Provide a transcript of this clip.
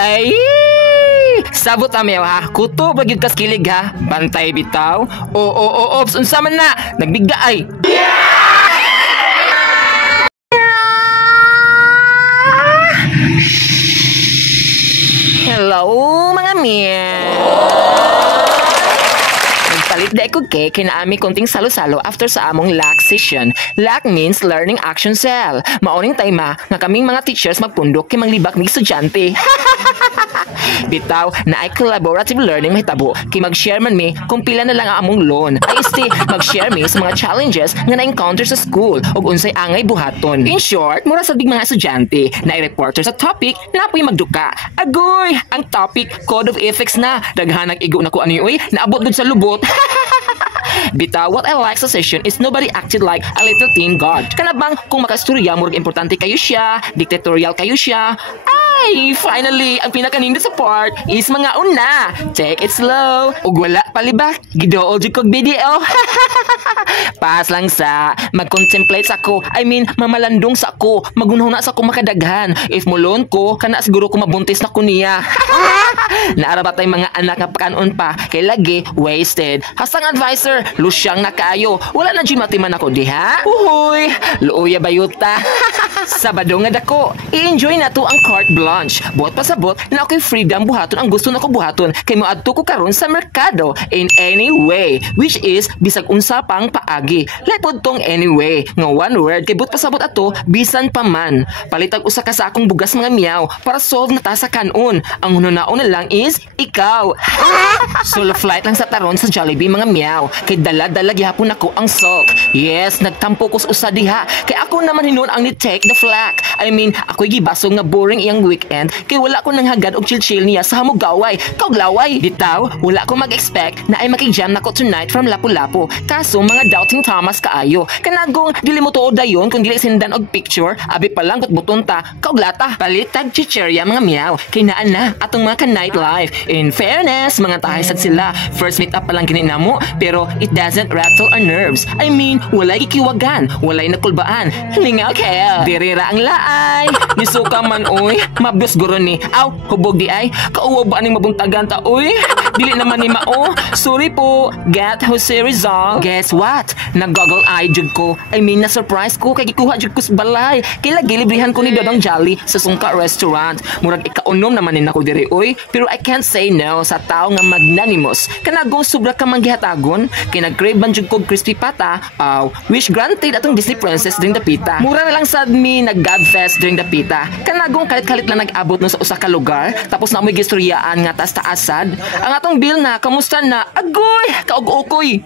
Ay! Sabot amyaw ha. Kuto ba gyud kas kilig ha? Bantay bitaw. Ops, unsa man na? Nagbiga ay. Hello, mga Nagpalit da ko kay kinaami konting salo-salo after sa among LAC session. LAC means Learning Action Cell. Mauning tayma nga kaming mga teachers magpundok kay manglibak ni estudyante. Bitaw na ay collaborative learning mahitabo kay mag-share man mi kung pila na lang ang among loan. Ay mag-share mi sa mga challenges nga na-encounter sa school ug unsay angay buhaton. In short, mura sa mga estudyante na i-reporter sa topic na apoy magduka. Agoy, ang topic Code of Ethics na. Daghanag igo na ko ani oy, naabot dun sa lubot. Bitaw, what I like sa session is nobody acted like a little teen god. Kanabang kung makasturya, murag importante kayo siya, dictatorial kayo siya. Ay, finally, ang pinakanindot sa part is mga una. Take it slow. Ug wala palibak, gidool jud kog video. Pas lang sa mag-contemplate sa ko. I mean, mamalandong sa ko. Magunahon na sa ko makadaghan. If mulon ko, kana siguro ko mabuntis na ko niya. Naarabat tay mga anak nga pakanon pa kay lagi wasted. Hasang advisor, lusyang na kayo. Wala na jud matiman ako diha. Uhoy, luoya bayuta. Sabado nga dako. I-enjoy na to ang carte blanche. Buhat pa sabot na ako'y freedom buhaton ang gusto na ko buhaton kay moadto ko karon sa merkado in any way, which is bisag unsa pang paagi. Lepod tong anyway nga one word kay buhat pa sabot ato bisan pa man. Palitag usa ka sa akong bugas mga miyaw para solve na ta sa kanon. Ang hunaon na lang is ikaw. Solo flight lang sa taron sa Jollibee mga miyaw kay dala-dala gihapon ako ang salt. Yes, nagtampo ko sa usa diha kay ako naman hinon ang ni take the flak. I mean, ako'y gibasog nga boring iyang weekend kay wala ko nang hagad og chill-chill niya sa hamog gaway. Kaglaway. Bitaw, wala ko mag-expect na ay makijam nako tonight from Lapu-Lapu. Kaso mga doubting Thomas kaayo. Kanagong dili mo tuod dayon kung dili sindan og picture, abi pa lang ket buton ta. Kauglata, palitag chicherya mga miyaw. Kay naa na atong mga night life. In fairness, mga tahaysad sila. First meet up pa lang kini namo, pero it doesn't rattle our nerves. I mean, walay ikiwagan, walay nakulbaan. Lingaw kaya. Dirira ang laay. Nisuka man oy. Mabdos guro ni. Aw, hubog di ay. Kauwa ba aning mabuntagan ta oy? Dili naman ni mao. Sorry po. Get Jose Rizal. Guess what? Nag-goggle eye jud ko. I mean, na-surprise ko kay gikuha jud ko sa balay. Kay lagi librihan ko ni Dodong Jolly sa Sungka Restaurant. Murag ikaunom naman ni nako diri oy. Pero I can't say no sa tao nga magnanimous. Kanagong sobra ka manggihatagon. Kay nag-crave man jud ko crispy pata. Aw, wish granted atong Disney Princess during the pita. Mura na lang sad mi nag-Godfest during the pita. Kanagong kalit-kalit lang nag-abot no sa usa ka lugar. Tapos na mo'y gistoryaan nga tas taasad. Ang atong bill na, kamusta na? Agoy! Kaug-ukoy!